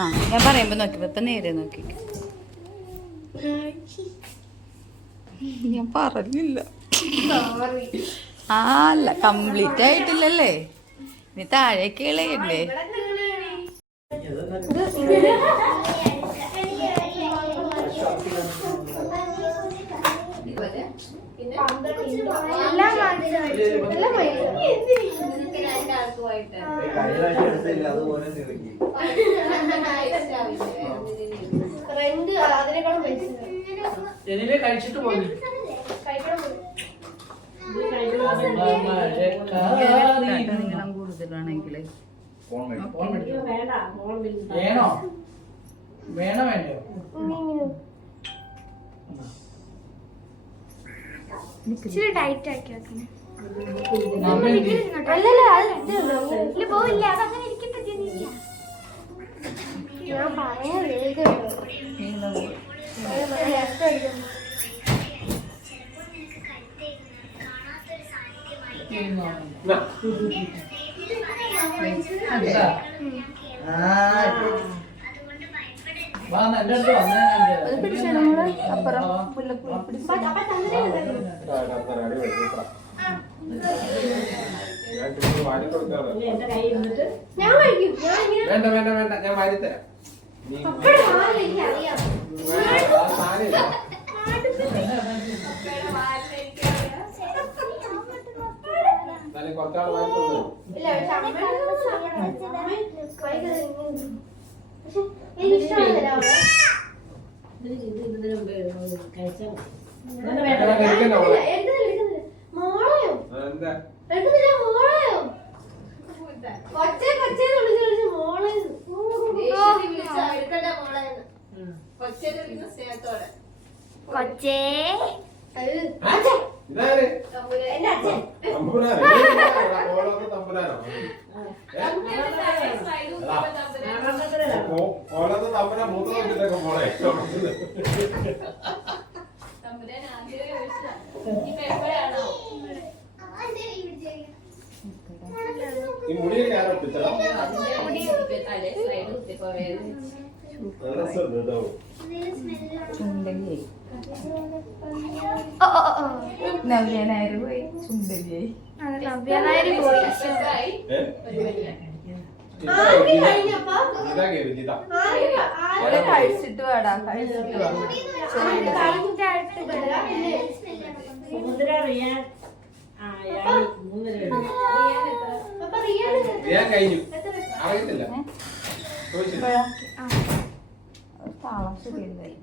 ആ ഞാൻ പറയുമ്പോ നോക്കിപ്പോ ഇപ്പൊ നേരെ നോക്കി. ഞാൻ പറഞ്ഞില്ല. അല്ല കംപ്ലീറ്റ് ആയിട്ടില്ലല്ലേ, നീ താഴേക്ക് ഇളയല്ലേ. കഴിച്ചിട്ട് പോയി നീളം കൂടുതലാണെങ്കിൽ വേണോ വേണോ വേണ്ടോ ഇച്ചിരി ടൈറ്റ് ആക്കി വെക്കണേ. പോവില്ല, അതങ്ങനെ ഇരിക്കട്ടെ. ഞാൻ പറയാൻ അപ്പുറം വേണ്ട വേണ്ട വേണ്ട ഞാൻ വാരിത്തരാം. കുറച്ചാൾ വാരിത്തന്നു. കൊച്ചേ ഈ മുടിയൊക്കെ ആരോ പിടിച്ചോ? ചുണ്ടലിയായി നവ്യനായർ പോയി ചുണ്ടലിയായി. കഴിച്ചിട്ട് വേടാ കഴിച്ചിട്ട് താളം ശരിയല്ലായി.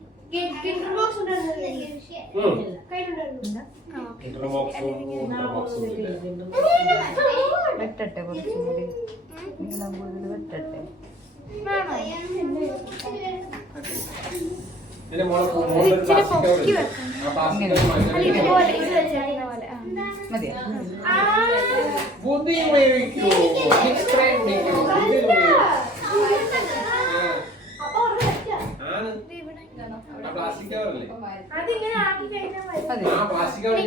വെട്ടട്ടെ കുറച്ചും കൂടി നീളം കൂടുതൽ വെട്ടട്ടെ. മതിയോ? പ്ലാസ്റ്റിക് കവറല്ലേ? അതിങ്ങനെ ആക്കി കഴിഞ്ഞാൽ പ്ലാസ്റ്റിക് കവർ